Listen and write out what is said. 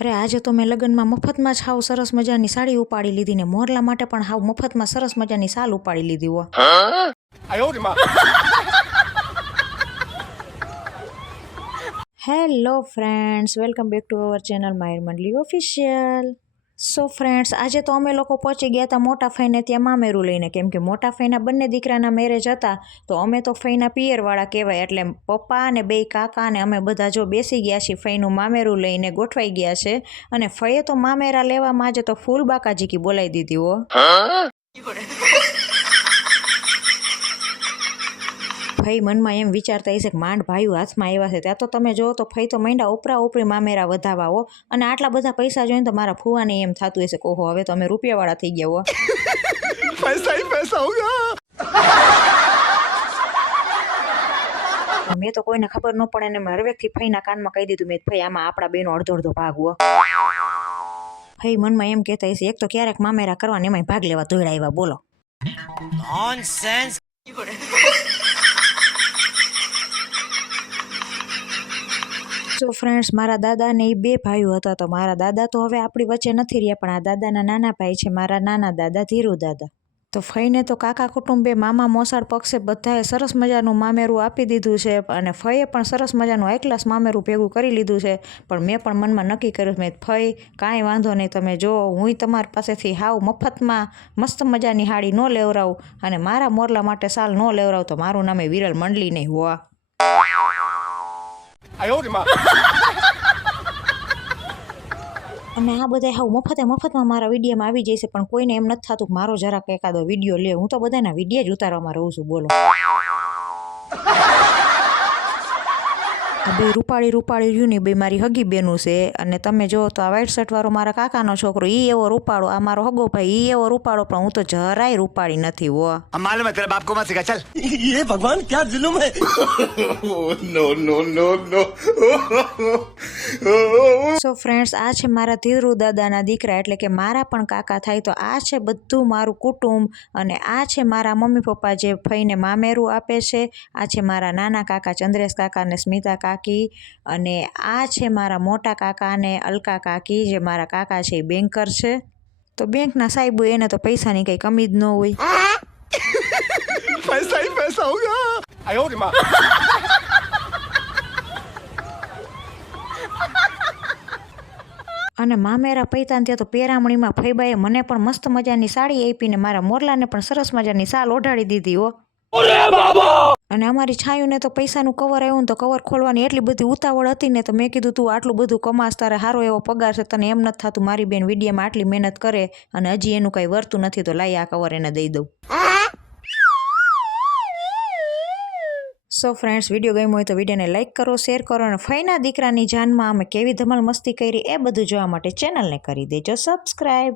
અરે આજે તો મેં લગ્નમાં મફતમાં જ હાવ સરસ મજાની સાડી ઉપાડી લીધી ને મોરલા માટે પણ હાવ મફતમાં સરસ મજાની સાલ ઉપાડી લીધી હો. Hello friends, welcome back to our channel Mayar Mandli official. So friends, આજે તો અમે લોકો પહોંચી ગયા હતા મોટા ફઈને ત્યાં મામેરું લઈને, કેમ કે મોટા ફઈના બંને દીકરાના મેરેજ હતા. તો અમે તો ફઈના પિયરવાળા કહેવાય, એટલે પપ્પા અને બે કાકા ને અમે બધા જો બેસી ગયા છીએ ફઈનું મામેરું લઈને ગોઠવાઈ ગયા છે. અને ફઈએ તો મામેરા લેવામાં આજે તો ફૂલ બાકાજીકી બોલાવી દીધી હો. ફઈ મનમાં એમ વિચારતા હશે કે માંડ ભાઈઓ હાથમાં આવ્યા છે, ત્યાં તો તમે જો તો ફઈ તો માંડા ઉપરા ઉપરી મામેરા વધાવા હો. અને આટલા બધા પૈસા જોઈને તો મારા ફુવાને એમ થતું હશે કે ઓહો, હવે તો અમે રૂપિયાવાળા થઈ ગયા હો. પૈસા ही पैसा होगा. મેં તો કોઈને ખબર ન પડે ને મેં હરવેકથી ફઈના કાનમાં કહી દીધું, મેં ફઈ આમાં આપણા બેનો અડધો અડધો ભાગ હો. ફઈ મનમાં એમ કહેતા હશે એક તો ક્યારેક મામેરા કરવાને એમાંય ભાગ લેવા દોડ્યા આવ્યા, બોલો. Nonsense. સો ફ્રેન્ડ્સ, મારા દાદા ને એ બે ભાઈઓ હતા. તો મારા દાદા તો હવે આપણી વચ્ચે નથી રહ્યા, પણ આ દાદાના નાના ભાઈ છે મારા નાના દાદા ધીરુ દાદા. તો ફઈને તો કાકા કુટુંબે મામા મોસાળ પક્ષે બધાએ સરસ મજાનું મામેરું આપી દીધું છે. અને ફઈએ પણ સરસ મજાનું હાઈ ક્લાસ મામેરું ભેગું કરી લીધું છે. પણ મેં પણ મનમાં નક્કી કર્યું, મેં ફઈ કાંઈ વાંધો નહીં, તમે જો હું તમારી પાસેથી હાવ મફતમાં મસ્ત મજાની હાડી ન લેવરાવું અને મારા મોરલા માટે સાલ ન લેવરાવું તો મારું નામે વિરલ મંડલી નહીં હોવા. અને આ બધા હાવ મફતમાં મારા વિડીયોમાં આવી જશે, પણ કોઈને એમ નથી થતું કે મારો જરાક એકાદો વિડીયો લે. હું તો બધાના વિડીયો જ ઉતારવામાં રહું છું, બોલો. આ બે રૂપાળી રહ્યું ને બે મારી હગી બેનું છે. અને તમે જો તો આ વ્હાઈટ શર્ટ વાળો મારા કાકાનો છોકરો, ઈ એવો રૂપાળો, આ મારો હગો ભાઈ ઈ એવો રૂપાળો, પણ હું તો જરાય રૂપાળી નથી હો. मालूम है तेरे बाप को मत सिखा चल. ये भगवान क्या जुल्म है. No. સો ફ્રેન્ડ્સ, આ છે મારા ધીરુ દાદાના દીકરા, એટલે કે મારા પણ કાકા થાય. તો આ છે બધું મારું કુટુંબ. અને આ છે મારા મમ્મી પપ્પા જે ફઈને મામેરું આપે છે. આ છે મારા નાના કાકા ચંદ્રેશ કાકા અને સ્મિતા કાકી. અને આ છે મારા મોટા કાકા અને અલકા કાકી, જે મારા કાકા છે એ બેન્કર છે. તો બેંકના સાહેબ એને તો પૈસાની કંઈ કમી જ ન હોય. पैसा ही पैसा होगा. અને મામેરા પૈતાને ત્યાં તો પેરામણીમાં ફઈબાએ મને પણ મસ્ત મજાની સાડી આપીને મારા મોરલાને પણ સરસ મજાની સાલ ઓઢાડી દીધી હો. અને અમારી છાયુને તો પૈસાનું કવર આવ્યું ને તો કવર ખોલવાની એટલી બધી ઉતાવળ હતી ને, તો મેં કીધું તું આટલું બધું કમાસ, તારે સારો એવો પગાર છે, તને એમ નથી થતું મારી બેન વિડીયોમાં આટલી મહેનત કરે અને હજી એનું કંઈ વર્તું નથી, તો લાઈ આ કવર એને દઈ દઉં. સો ફ્રેન્ડ્સ, વિડીયો ગમ્યો હોય તો વિડીયોને લાઇક કરો, શેર કરો અને ફઈના દીકરાની જાનમાં અમે કેવી ધમાલ મસ્તી કરી એ બધું જોવા માટે ચેનલને કરી દેજો સબસ્ક્રાઈબ.